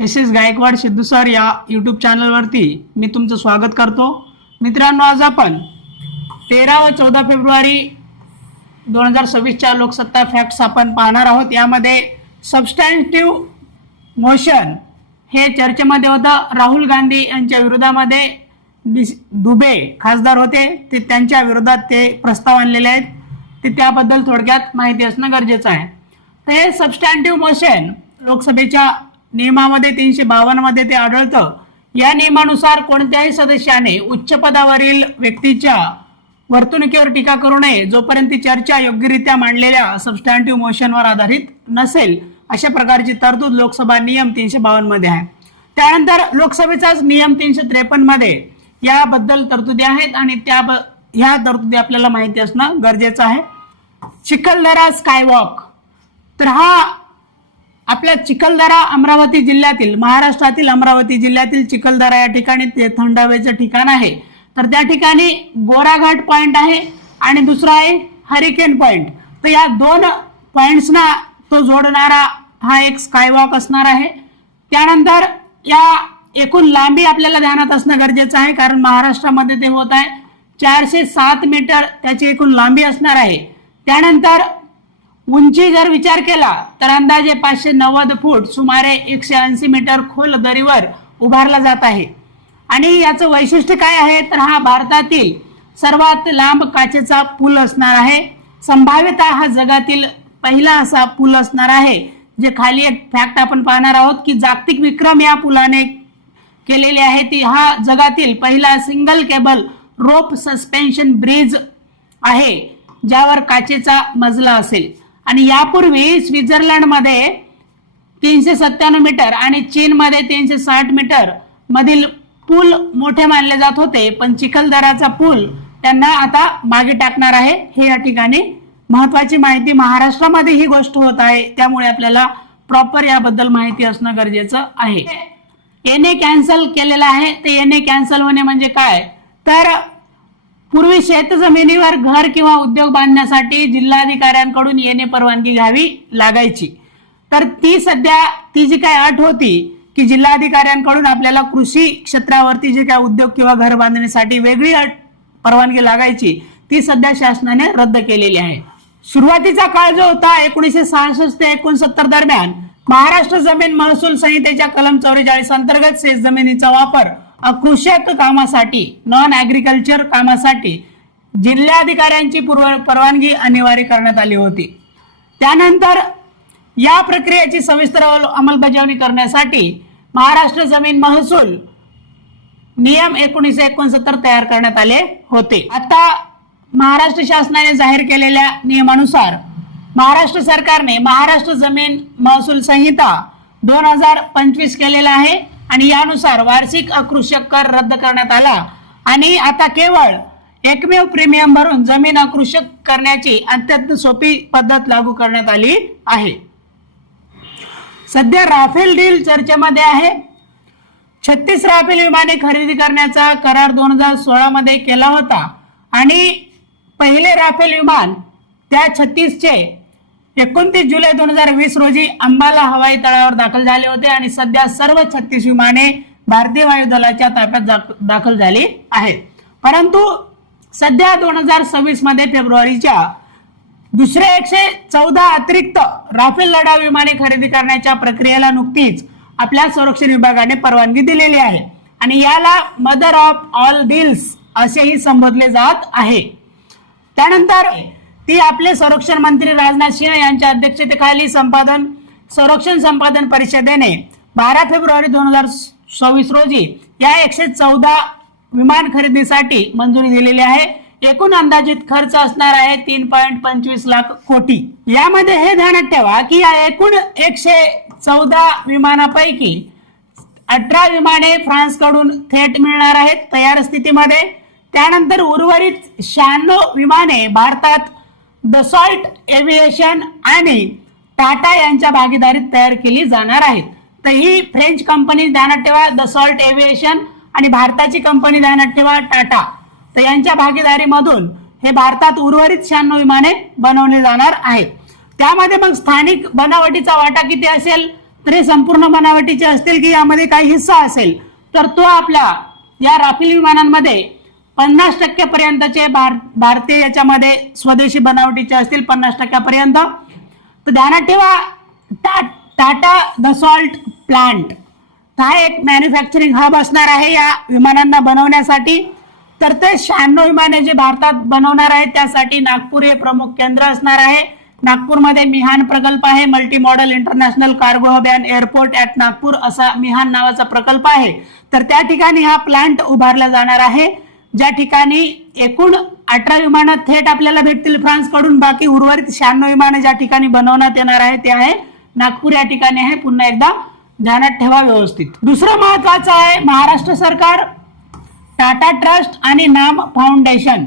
S S Gaikwad Sidhu sir या YouTube चॅनलवरती मी तुमचं स्वागत करतो। मित्रांनो, आज आपण 13 व 14 फेब्रुवारी 2026च्या लोकसत्ता फॅक्ट्स आपण पाहणार आहोत। यामध्ये सबस्टॅन्टिव्ह मोशन हे चर्चेमध्ये होतं। राहुल गांधी यांच्या विरोधामध्ये दुबे खासदार होते, ते त्यांच्या विरोधात ते प्रस्ताव आणलेले आहेत, ते त्याबद्दल थोडक्यात माहिती असणं गरजेचं आहे। तर हे सबस्टॅन्टिव्ह मोशन लोकसभेच्या नियमामध्ये 352 मध्ये ते आढळतं। या नियमानुसार कोणत्याही सदस्याने उच्च पदावरील व्यक्तीच्या वर्तणुकीवर टीका करू नये जोपर्यंत ती चर्चा योग्यरित्या मांडलेल्या सबस्टॅन्टिव्ह मोशनवर आधारित नसेल, अशा प्रकारची तरतूद लोकसभा नियम 352 मध्ये आहे। त्यानंतर लोकसभेचाच नियम 353 मध्ये याबद्दल तरतुदी आहेत आणि ह्या तरतुदी आपल्याला माहिती असणं गरजेचं आहे। चिखलदरा स्कायवॉक, तर हा आपल्या चिखलदरा अमरावती जिल्ह्यातील, महाराष्ट्रातील अमरावती जिल्ह्यातील चिखलदरा या ठिकाणी ते थंड हवेचं ठिकाण आहे। तर त्या ठिकाणी गोराघाट पॉइंट आहे आणि दुसरा आहे हरिकेन पॉइंट। तर या दोन पॉइंट्सना तो जोडणारा हा एक स्कायवॉक असणार आहे। त्यानंतर या एकूण लांबी आपल्याला ध्यानात असणं गरजेचं आहे, कारण महाराष्ट्रामध्ये ते होत आहे 407 मीटर त्याची एकूण लांबी असणार आहे। त्यानंतर उंची जर विचार केला तर अंदाजे 590 फूट सुमारे 180 मीटर खोल दरीवर उभारला जात आहे। आणि याचं वैशिष्ट्य काय आहे, तर हा भारतातील सर्वात लांब काचेचा पूल असणार आहे। संभाव्यतः हा जगातील पहिला असा पूल असणार आहे। जे खाली एक फॅक्ट आपण पाहणार आहोत की जागतिक विक्रम या पुलाने केलेले आहे, ती हा जगातील पहिला सिंगल केबल रोप सस्पेन्शन ब्रिज आहे ज्यावर काचेचा मजला असेल। आणि यापूर्वी स्वित्झर्लंड मध्ये 397 मीटर आणि चीन मध्ये 360 मीटर मधील पूल मोठे मानले जात होते, पण चिखलदराचा पूल त्यांना आता मागे टाकणार आहे। हे या ठिकाणी महत्वाची माहिती, महाराष्ट्रामध्ये ही गोष्ट होत आहे, त्यामुळे आपल्याला प्रॉपर याबद्दल माहिती असणं गरजेचं आहे। एनए कॅन्सल केलेलं आहे। ते एनए कॅन्सल होणे म्हणजे काय, तर पूर्वी शेत जमिनीवर घर किंवा उद्योग बांधण्यासाठी जिल्हाधिकाऱ्यांकडून येणे परवानगी घ्यावी लागायची। तर ती जी काय अट होती की जिल्हाधिकाऱ्यांकडून आपल्याला कृषी क्षेत्रावरती जे काय उद्योग किंवा घर बांधण्यासाठी वेगळी अट परवानगी लागायची, ती सध्या शासनाने रद्द केलेली आहे। सुरुवातीचा काळ जो होता 1966 ते 69 दरम्यान महाराष्ट्र जमीन महसूल संहितेच्या कलम 44 अंतर्गत शेत जमिनीचा वापर अकृषक कामासाठी, नॉन ऍग्रिकल्चर कामासाठी जिल्हाधिकाऱ्यांची परवानगी अनिवार्य करण्यात आली होती। त्यानंतर या प्रक्रियेची सविस्तर अंमलबजावणी करण्यासाठी महाराष्ट्र जमीन महसूल नियम 1969 तयार करण्यात आले होते। आता महाराष्ट्र शासनाने जाहीर केलेल्या नियमानुसार महाराष्ट्र सरकारने महाराष्ट्र जमीन महसूल संहिता 2025 केलेला आहे आणि यानुसार वार्षिक अकृषक कर रद्द करण्यात आला आणि आता केवळ एकमेव प्रीमियम भरून जमीन अकृषक करण्याची अत्यंत सोपी पद्धत लागू करण्यात आली आहे। सध्या राफेल डील चर्चेमध्ये आहे। 36 राफेल विमाने खरेदी करण्याचा करार 2016 मध्ये केला होता आणि पहिले राफेल विमान त्या 36 चे 29 जुलै 2020 रोजी अंबाला हवाई तळावर दाखल झाले होते आणि सध्या सर्व 36 विमाने भारतीय वायुदलाच्या ताफ्यात दाखल झाली आहेत। परंतु सध्या 2026 मध्ये फेब्रुवारीच्या दुसरे 114 अतिरिक्त राफेल लढाऊ विमाने खरेदी करण्याच्या प्रक्रियेला नुकतीच आपल्या संरक्षण विभागाने परवानगी दिलेली आहे आणि याला मदर ऑफ ऑल डील्स असेही संबोधले जात आहे। त्यानंतर ती आपले संरक्षण मंत्री राजनाथ सिंह यांच्या अध्यक्षतेखाली संरक्षण संपादन परिषदेने 12 फेब्रुवारी 2024 रोजी या 114 विमान खरेदीसाठी मंजुरी दिलेली आहे। एकूण अंदाजित खर्च असणार आहे 3.25 लाख कोटी। यामध्ये हे ध्यानात ठेवा की या एकूण 114 विमानापैकी 18 विमाने फ्रान्स कडून थेट मिळणार आहेत तयार स्थितीमध्ये। त्यानंतर उर्वरित 96 विमाने भारतात दसॉल्ट एव्हिएशन आणि टाटा यांच्या भागीदारीत तयार केली जाणार आहेत। तर ही फ्रेंच कंपनी ध्यानात ठेवा, दसॉल्ट एव्हिएशन, आणि भारताची कंपनी ध्यानात ठेवा टाटा। तर यांच्या भागीदारीमधून हे भारतात उर्वरित 96 विमाने बनवली जाणार आहेत। त्यामध्ये मग स्थानिक बनावटीचा वाटा किती असेल, तर हे संपूर्ण बनावटीचे असतील की यामध्ये काही हिस्सा असेल, तर तो आपल्या या राफेल विमानांमध्ये 50% पर्यंतचे भारतीय याच्यामध्ये स्वदेशी बनावटीचे असतील 50% पर्यंत. तर ध्यानात ठेवा, टाटा दसॉल्ट प्लांट हा एक मॅन्युफॅक्चरिंग हब असणार आहे या विमानांना बनवण्यासाठी. तर ते 96 विमाने जे भारतात बनवणार आहेत त्यासाठी नागपूर हे प्रमुख केंद्र असणार आहे. नागपूरमध्ये मिहान प्रकल्प आहे, multi modal international cargo hub and airport at Nagpur असा मिहान नावाचा प्रकल्प आहे. तर त्या ठिकाणी हा प्लांट उभारला जाणार आहे, ज्या ठिकाणी एकूण 18 विमानं थेट आपल्याला भेटतील फ्रान्स कडून. बाकी उर्वरित 96 विमानं ज्या ठिकाणी बनवण्यात येणार आहे ते आहे नागपूर या ठिकाणी आहे. पुन्हा एकदा ध्यानात ठेवा व्यवस्थित. दुसरं महत्वाचं आहे महाराष्ट्र सरकार, टाटा ट्रस्ट आणि नाम फाउंडेशन,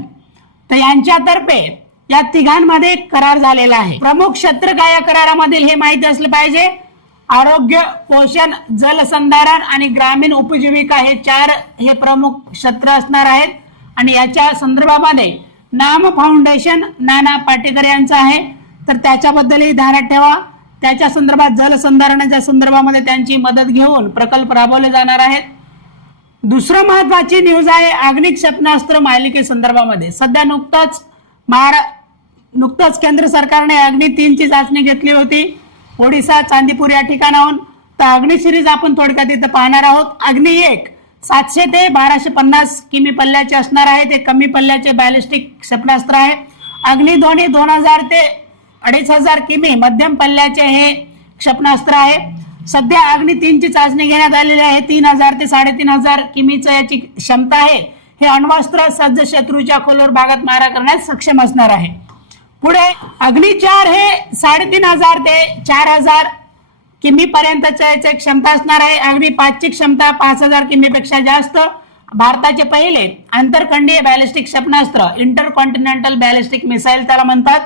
तर यांच्यातर्फे या तिघांमध्ये करार झालेला आहे. प्रमुख क्षेत्र काय या करारामधील हे माहिती असलं पाहिजे. आरोग्य, पोषण, जलसंधारण आणि ग्रामीण उपजीविका हे 4 हे प्रमुख क्षेत्र असणार आहेत. आणि याच्या संदर्भामध्ये नाम फाउंडेशन नाना पाटेकर यांचं आहे, तर त्याच्याबद्दलही ध्यानात ठेवा. त्याच्या संदर्भात जलसंधारणाच्या संदर्भामध्ये त्यांची मदत घेऊन प्रकल्प राबवले जाणार आहेत. दुसरं महत्वाची न्यूज आहे आग्निक क्षेपणास्त्र मालिके संदर्भामध्ये. सध्या नुकतंच केंद्र सरकारने अग्नि 3 ची चाचणी घेतली होती ओडिसा चांदीपूर या ठिकाणाहून. तर अग्नि सिरीज आपण थोडक्यात इथं पाहणार आहोत. अग्नि 1 700 ते 1250 किमी पल्ल्याचे असणार आहे, ते कमी पल्ल्याचे बॅलिस्टिक क्षेपणास्त्र आहे. अग्नि 2 2000 ते 2500 किमी मध्यम पल्ल्याचे हे क्षेपणास्त्र आहे. सध्या अग्नि 3 ची चाचणी घेण्यात आलेली आहे. 3000 ते 3500 किमीचं याची क्षमता आहे. हे अण्वस्त्र सज्ज शत्रूच्या खोलवर भागात मारा करण्यास सक्षम असणार आहे. पुढे अग्नि 4 हे 3500 ते 4000 किमी पर्यंतच्या याची क्षमता असणार आहे. अग्नि 5 ची क्षमता 5000 किमीपेक्षा जास्त. भारताचे पहिले आंतरखंडीय बॅलिस्टिक क्षेपणास्त्र इंटरकॉन्टिनेंटल बॅलिस्टिक मिसाईल त्याला म्हणतात.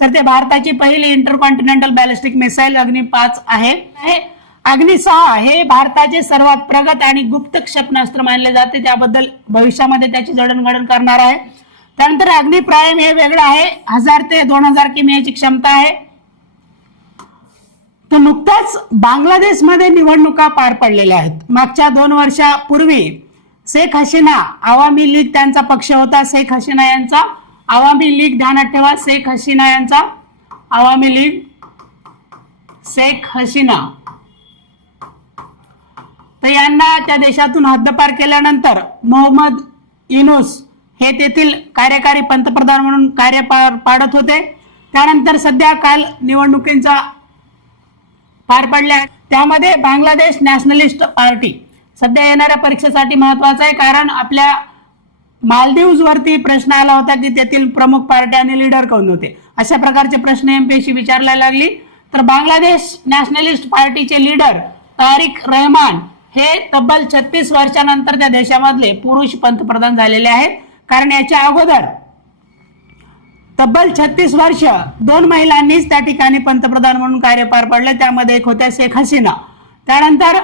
तर ते भारताची पहिली इंटरकॉन्टिनेंटल बॅलिस्टिक मिसाईल अग्नि 5 आहे. अग्नि 6 हे भारताचे सर्वात प्रगत आणि गुप्त क्षेपणास्त्र मानले जाते, त्याबद्दल भविष्यामध्ये त्याची जडणघडण करणार आहे. त्यानंतर अग्नि प्राईम हे वेगळं आहे, 1000 ते 2000 किमी याची क्षमता आहे. तर नुकताच बांगलादेशमध्ये निवडणुका पार पडलेल्या आहेत. मागच्या 2 वर्षापूर्वी शेख हसीना आवामी लीग त्यांचा पक्ष होता. शेख हसीना यांचा आवामी लीग, ध्यानात ठेवा, शेख हसीना यांचा आवामी लीग, शेख हसीना. तर यांना त्या देशातून हद्दपार केल्यानंतर मोहम्मद युनूस हे तेथील कार्यकारी पंतप्रधान म्हणून कार्य पाडत होते. त्यानंतर सध्या काल निवडणुकींचा पार पडल्या, त्यामध्ये बांगलादेश नॅशनलिस्ट पार्टी सध्या येणाऱ्या परीक्षेसाठी महत्वाचा आहे, कारण आपल्या मालदीव्स वरती प्रश्न आला होता की तेथील प्रमुख पार्टी आणि लीडर कोण होते. अशा प्रकारचे प्रश्न एमपीएससी विचारायला लागली. तर बांगलादेश नॅशनलिस्ट पार्टीचे लीडर तारिक रहमान हे तब्बल 36 वर्षानंतर त्या देशामधले पुरुष पंतप्रधान झालेले आहेत. कारण याच्या अगोदर तब्बल 36 वर्ष 2 महिलांनीच त्या ठिकाणी पंतप्रधान म्हणून कार्य पार पडले, त्यामध्ये एक होत्या शेख हसीना. त्यानंतर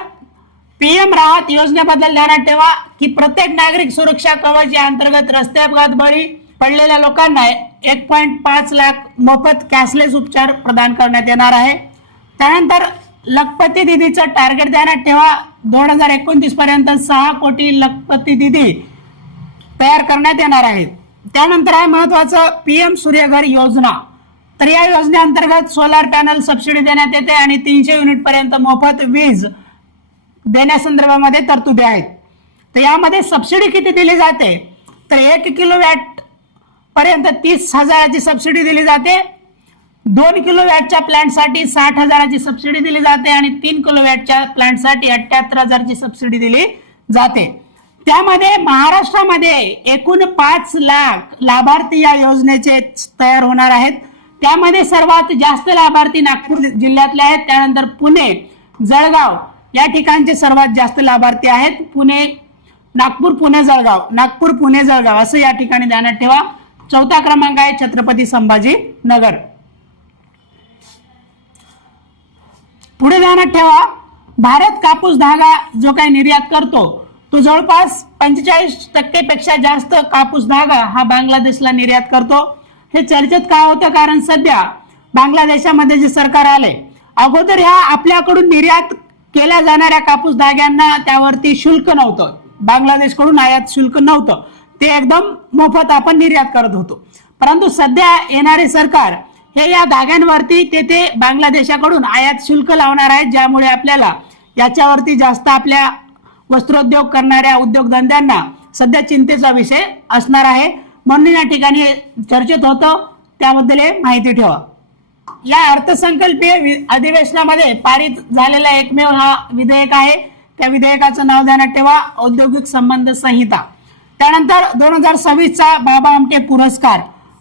पीएम राहत योजनेबद्दल ध्यानात ठेवा की प्रत्येक नागरिक सुरक्षा कवच या अंतर्गत रस्ते अपघात बळी पडलेल्या लोकांना 1.5 लाख मोफत कॅशलेस उपचार प्रदान करण्यात येणार आहे. त्यानंतर लखपती दीदीचं टार्गेट ध्यानात ठेवा, 2029 पर्यंत 6 कोटी लखपती दीदी तयार करण्यात येणार आहेत. त्यानंतर आहे महत्वाचं पीएम सूर्यघर योजना. तर या योजनेअंतर्गत सोलार पॅनल सबसिडी देण्यात येते आणि 300 युनिट पर्यंत मोफत वीज देण्यासंदर्भामध्ये तरतुदी आहेत. तर यामध्ये सबसिडी किती दिली जाते, तर 1 किलोवॅट पर्यंत 30,000ची सबसिडी दिली जाते. 2 किलोवॅटच्या प्लांटसाठी 60,000ची सबसिडी दिली जाते आणि 3 किलोवॅटच्या प्लांटसाठी 78,000ची सबसिडी दिली जाते. त्यामध्ये महाराष्ट्रामध्ये एकूण 5 लाख लाभार्थी या योजनेचे तयार होणार आहेत. त्यामध्ये सर्वात जास्त लाभार्थी नागपूर जिल्ह्यातले आहेत. त्यानंतर पुणे, जळगाव या ठिकाणचे सर्वात जास्त लाभार्थी आहेत. नागपूर, पुणे, जळगाव, नागपूर, पुणे, जळगाव असं या ठिकाणी ध्यानात ठेवा. 4था क्रमांक आहे छत्रपती संभाजी नगर. पुढे ध्यानात ठेवा, भारत कापूस धागा जो काही निर्यात करतो तो जवळपास 45% पेक्षा जास्त कापूस धागा हा बांगलादेशला निर्यात करतो. हे चर्चेत का होतं, कारण सध्या बांगलादेशामध्ये जे सरकार आले अगोदर ह्या आपल्याकडून निर्यात केल्या जाणाऱ्या कापूस धाग्यांना त्यावरती शुल्क नव्हतं, बांगलादेशकडून आयात शुल्क नव्हतं, ते एकदम मोफत आपण निर्यात करत होतो. परंतु सध्या येणारे सरकार हे या धाग्यांवरती ते बांगलादेशाकडून आयात शुल्क लावणार आहेत, ज्यामुळे आपल्याला याच्यावरती जास्त आपल्या वस्त्रोद्योग करणाऱ्या उद्योगधंद्यांना सध्या चिंतेचा विषय असणार आहे. म्हणून या ठिकाणी चर्चेत होतं, त्याबद्दल माहिती ठेवा. या अर्थसंकल्पीय अधिवेशनामध्ये पारित झालेला एकमेव हा विधेयक आहे. त्या विधेयकाचं नाव ध्यानात ठेवा, औद्योगिक संबंध संहिता. त्यानंतर 2026चा बाबा आमटे पुरस्कार,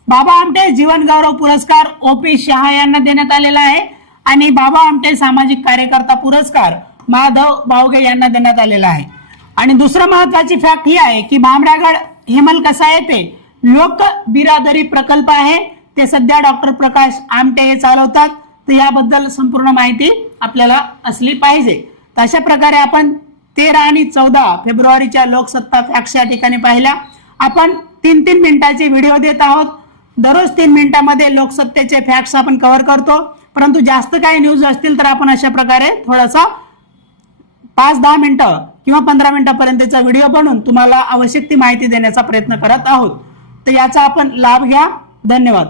बाबा आमटे जीवन गौरव पुरस्कार OP शहा यांना देण्यात आलेला आहे आणि बाबा आमटे सामाजिक कार्यकर्ता पुरस्कार माधव बावगे यांना देण्यात आलेला आहे. आणि दुसरं महत्वाची फॅक्ट ही आहे की भामरागड हेमलकसा येथे लोक बिरादरी प्रकल्प आहे, ते सध्या डॉक्टर प्रकाश आमटे हे चालवतात. तर याबद्दल संपूर्ण माहिती आपल्याला असली पाहिजे. तर अशा प्रकारे आपण 13 आणि 14 फेब्रुवारीच्या लोकसत्ता फॅक्ट्स या ठिकाणी पाहिल्या. आपण 3-3 मिनिटाचे व्हिडिओ देत आहोत. दररोज 3 मिनिटांमध्ये लोकसत्तेचे फॅक्ट्स आपण कव्हर करतो. परंतु जास्त काही न्यूज असतील तर आपण अशा प्रकारे थोडासा 5-10 मिनिटं किंवा 15 मिनिटापर्यंतचा व्हिडिओ बनवून तुम्हाला आवश्यक ती माहिती देण्याचा प्रयत्न करत आहोत. तर याचा आपण लाभ घ्या. धन्यवाद.